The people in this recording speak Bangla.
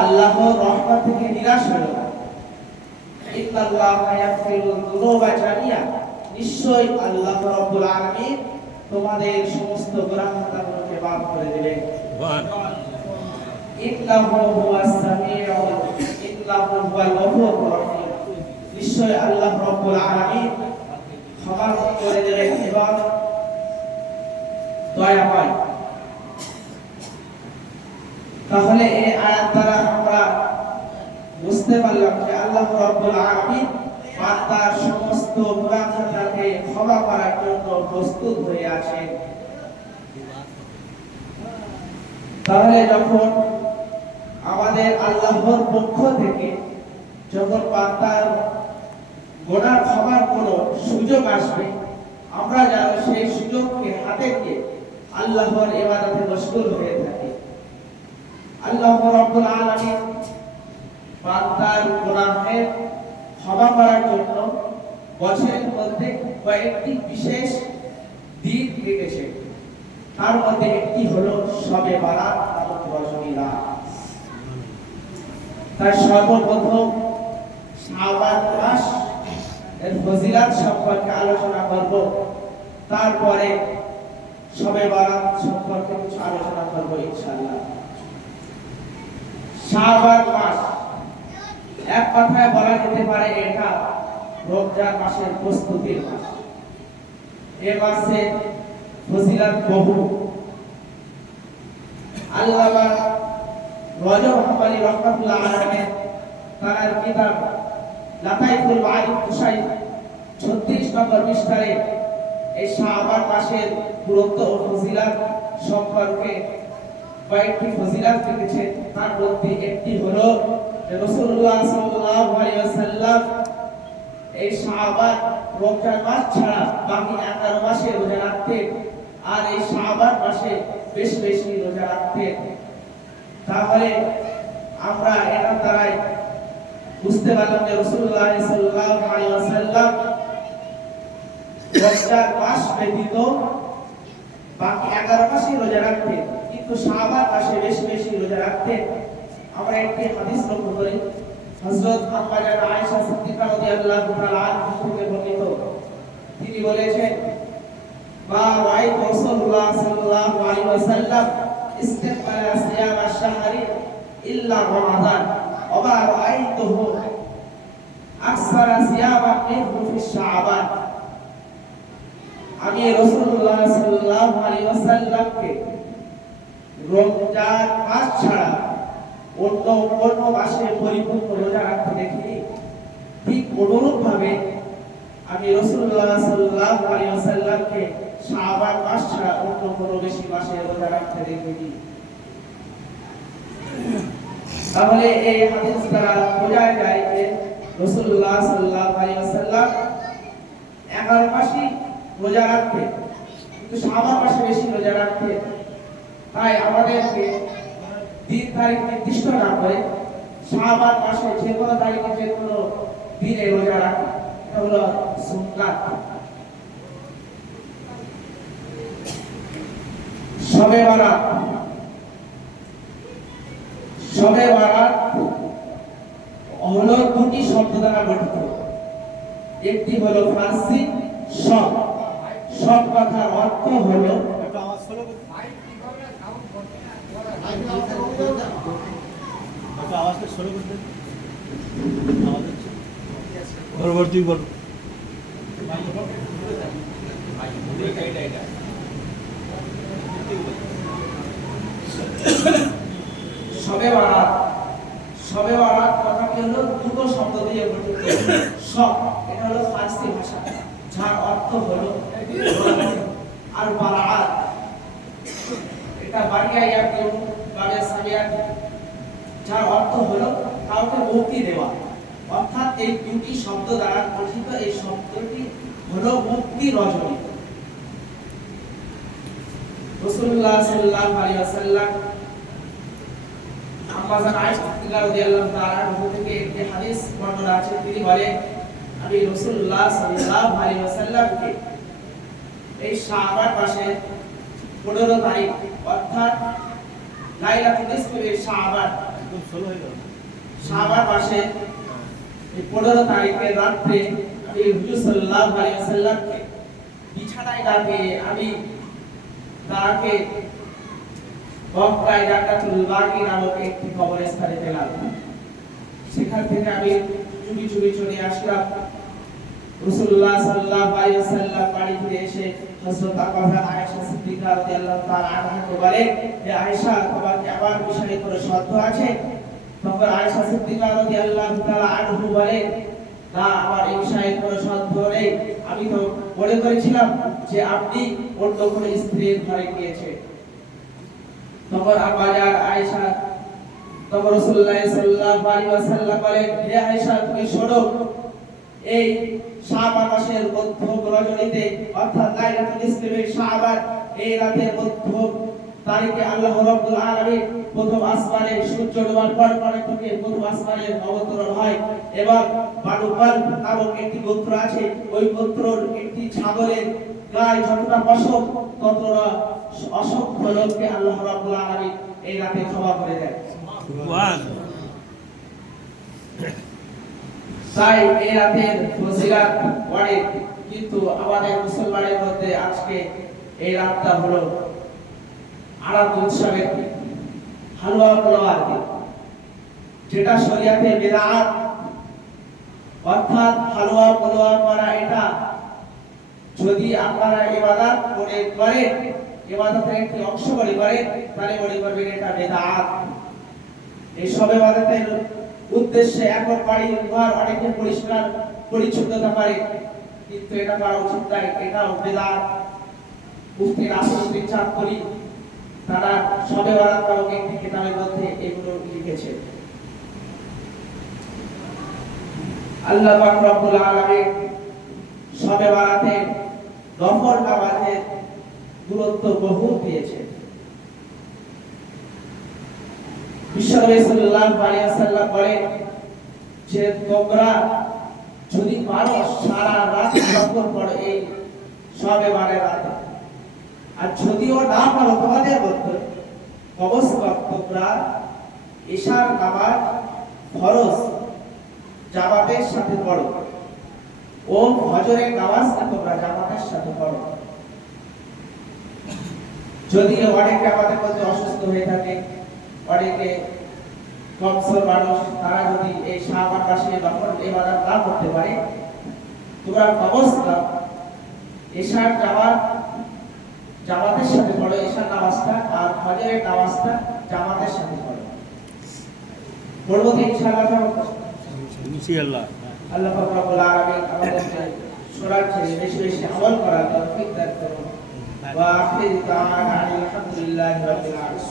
আল্লাহর রহমত থেকে নিরাশ হলো না। ইন্নাল্লাহা ইয়াগফিরুয যুনুবা জামিআ, নিশ্চয়ই আল্লাহ রাব্বুল আলামিন তোমাদের সমস্ত গুনাহ খাতাগুলোকে মাফ করে দিবেন। ইন্নাহু হুয়াস সামিউল ইন্নাহু হুয়াল গফুরুর রহিম, নিশ্চয়ই আল্লাহ রাব্বুল আলামিন ক্ষমা করে দেবেন এবং দয়াময়। তাহলে এই আয়াত দ্বারা আমরা বুঝতে পারলাম যে আল্লাহ রাব্বুল আলামিন বান্দার সমস্ত গুনাহ খাতাকে ক্ষমা করার জন্য প্রস্তুত হয়ে আছেন। তাহলে যখন আমাদের আল্লাহর পক্ষ থেকে যখন বান্দার গুনাহ ক্ষমার কোনো সুযোগ আসবে, আমরা যেন সেই সুযোগকে হাতে নিয়ে আল্লাহর ইবাদতে মশগুল হয়ে থাকি। আল্লাহ রাব্বুল আলামিন বান্দার গুনাহের ক্ষমা করার জন্য বছরের মধ্যে কয়েকটি বিশেষ দিন রেখেছেন। তার মধ্যে একটি হলো শবে বারাত নামক রজনী রাত। তাই সর্বপ্রথম শাবান মাস এর ফজিলত সম্পর্কে আলোচনা করব, তারপরে শবে বারাত সম্পর্কে কিছু আলোচনা করব ইনশাআল্লাহ। শাবান মাস এক কথায় বলা যেতে পারে এটা রমজান মাসের প্রস্তুতির মাস। এই মাসে ফজিলত বহু। আল্লামা রজব হাম্বলী রাহমাতুল্লাহ আলাইহি তার কিতাব লাতাইফুল মাআরিফ কুশাই 36 নম্বর পৃষ্ঠায় এই শাবান মাসের গুরুত্ব ও ফজিলত সম্পর্কে কয়েকটি ফজিলত লিখেছেন। তার মধ্যে একটি হলো যে রাসূলুল্লাহ সাল্লাল্লাহু আলাইহি ওয়াসাল্লাম এই শাবান রমজান মাস ছাড়া বাকি 11 মাসে রোজা রাখতেন, আর এই শাবান মাসে বেশি বেশি রোজা রাখতেন। তাহলে আমরা এটা দ্বারাই বুঝতে পারলাম যে রাসূলুল্লাহ সাল্লাল্লাহু আলাইহি ওয়াসাল্লাম রমজান মাস ব্যতীত বাকি 11 মাসে রোজা রাখতেন, কিন্তু শাবান মাসে বেশি বেশি রোজা রাখতেন। আমরা একটি হাদিস লক্ষ্য করি, হযরত আম্মা জান আয়েশা সিদ্দিকা রাদিয়াল্লাহু তাআলা আনহা থেকে বর্ণিত। তিনি বলেছেন, মা রাআইতু রাসূলুল্লাহ সাল্লাল্লাহু আলাইহি ওয়াসাল্লাম ইস্তিকবালা সিয়াম আশ-শাহরি ইল্লা রমাদান ওয়া মা রাআইতুহু আকসারা সিয়ামান মিনহু ফি শাবান। আমি রাসূলুল্লাহ সাল্লাল্লাহু আলাইহি ওয়াসাল্লামকে রমজান মাস ছাড়া অন্য কোন মাসে পরিপূর্ণ রোজা রাখতে দেখিনি। ঠিক অনুরূপ ভাবে আমি রাসূলুল্লাহ সাল্লাল্লাহু আলাইহি ওয়াসাল্লামকে শাবান মাস ছাড়া অন্য কোন বেশি মাসে রোজা রাখতে দেখিনি। তাহলে এই হাদিস দ্বারা বোঝা যায় যে রাসূলুল্লাহ সাল্লাল্লাহু আলাইহি ওয়াসাল্লাম 11 মাসে রোজা রাখতেন, কিন্তু শাবান মাসে বেশি রোজা রাখতেন। তাই আমাদেরকে দিন তারিখ নির্দিষ্ট না করে শাবান মাসে যে কোনো তারিখে যে কোনো দিনে রোজা রাখা, এটা হলো সুন্নাত। শবে বারাত, শবে বারাত হলো দুটি শব্দ দ্বারা গঠিত। একটি হলো ফার্সি শব, শব কথার অর্থ হলো পরবর্তী বল। শবে বারাত, শবে বারাত কথাটি হলো দুটো শব্দ দিয়ে গঠিত। শব এটা হলো ফার্সি ভাষা, যার অর্থ হলো আর বারাত এটা বারিয়া ইয়াকুম বাবে সামিয়াত, যার অর্থ হলো কাউকে মুক্তি দেওয়া। অর্থাৎ এই দুটি শব্দ দ্বারা গঠিত এই শব্দটি হলো মুক্তি রজনী। রাসূলুল্লাহ সাল্লাল্লাহু আলাইহি ওয়াসাল্লাম আম্মা জান আয়েশা সিদ্দিকা রাদিয়াল্লাহু তাআলা আনহা থেকে একটি হাদিস বর্ণনা আছে। তিনি বলেন, আমি রাসূলুল্লাহ সাল্লাল্লাহু আলাইহি ওয়াসাল্লামকে এই শাবান মাসের 15 তারিখ অর্থাৎ লাইলাতুল নিসফি শাবান শাবান মাসে এই 15 তারিখের রাতে আমি হুজুর সাল্লাল্লাহু আলাইহি ওয়াসাল্লামকে বিছানায় না পেয়ে আমি তাকে মক্কায় জান্নাতুল বাকি নামক একটি কবরস্থানে পেলাম। সেখান থেকে আমি চুপি চুপি চলে আসলাম। রাসূলুল্লাহ সাল্লাল্লাহু আলাইহি ওয়াসাল্লাম বাড়ি ফিরে এসে হযরত আয়েশা সিদ্দিকা রাদিয়াল্লাহু তাআলা আনহাকে বলেন, হে আয়েশা, তোমাকে আমার বিষয়ে কোনো সন্দেহ আছে? তখন আয়েশা সিদ্দিকা রাদিয়াল্লাহু তাআলা আনহা বলেন, না, আমার এই বিষয়ে কোনো সন্দেহ নেই। আমি তো মনে করেছিলাম যে আপনি অন্য কোনো স্ত্রীর ঘরে গিয়েছেন। তখন আম্মাজান আয়েশা তখন রাসূলুল্লাহ সাল্লাল্লাহু আলাইহি ওয়াসাল্লাম বলেন, হে আয়েশা, তুমি শোনো, এই শাবান মাসের মধ্যম রজনীতে অর্থাৎ লাইলাতুল ইসলামের শাবান এই রাতের মধ্যম তারিখে আল্লাহ রাব্বুল আলামিন প্রথম আসমানে সূর্য ডোবার পর থেকে প্রথম আসমানে অবতরণ হয় এবং বানু কালব নামক একটি গোত্র আছে। ওই গোত্রের একটি ছাগলের গায়ে যতটা পশম ততটা অসংখ্য লোককে আল্লাহ রাব্বুল আলামিন এই রাতে ক্ষমা করে দেন। সুবহানাল্লাহ। তাই এই রাতের ফজিলত অনেক, কিন্তু আমাদের মুসলমানের মধ্যে আজকে এই রাতটা হলো আরাম উৎসবের দিন, হালুয়া পোলাওয়ার দিন, যেটা শরীয়তে বিদআত। অর্থাৎ হালুয়া পোলাওয়া করা এটা যদি আপনারা ইবাদত করেন, ইবাদতের একটি অংশ মনে করেন, তাহলে মনে করবেন এটা বিদআত। এই সব ইবাদতের উদ্দেশ্যে এখন বাড়ি ঘর অনেকে পরিষ্কার পরিচ্ছন্নতা করে, কিন্তু এটা করা উচিত নয়, এটাও বিদআত। মুফতি রাসূলুদ্দিন চাঁদপুরি তারা শবে বরাত নামক একটি কিতাবের মধ্যে এগুলো লিখেছেন। আল্লাহ পাক রব্বুল আলামিন শবে বরাতে নফল নামাজের গুরুত্ব বহু দিয়েছেন। বিশ্বনবী সাল্লাল্লাহু আলাইহি ওয়াসাল্লাম বলেন যে তোমরা যদি পারো সারা রাত নফল পড়ো এই শবে বরাতে, আর যদিও না পারো তোমাদের মধ্যে কমসে কম তোমরা ইশার নামাজ ফরজ জামাতের সাথে পড়ো ও ফজরের নামাজটা তোমরা জামাতের সাথে পড়ো। যদি অনেকে আমাদের মধ্যে অসুস্থ হয়ে থাকে, অনেকে কমসর মানুষ, তারা যদি এই শাবান মাসে নফল ইবাদত না করতে পারে, তোমরা কমসে কম ইশার জামাতের সাথে পড়ো, ইশার নামাজটা, আর ফজরের নামাজটা জামাতের সাথে পড়ো। পড়বো তো ইনশাআল্লাহ। আল্লাহ পাক রব্বুল আলামিন আমাদেরকে শোনার চেয়ে বেশি বেশি আমল করার তৌফিক দান করুন। ওয়া আখিরু দাওয়ানা আলহামদুলিল্লাহি রাব্বিল আলামিন।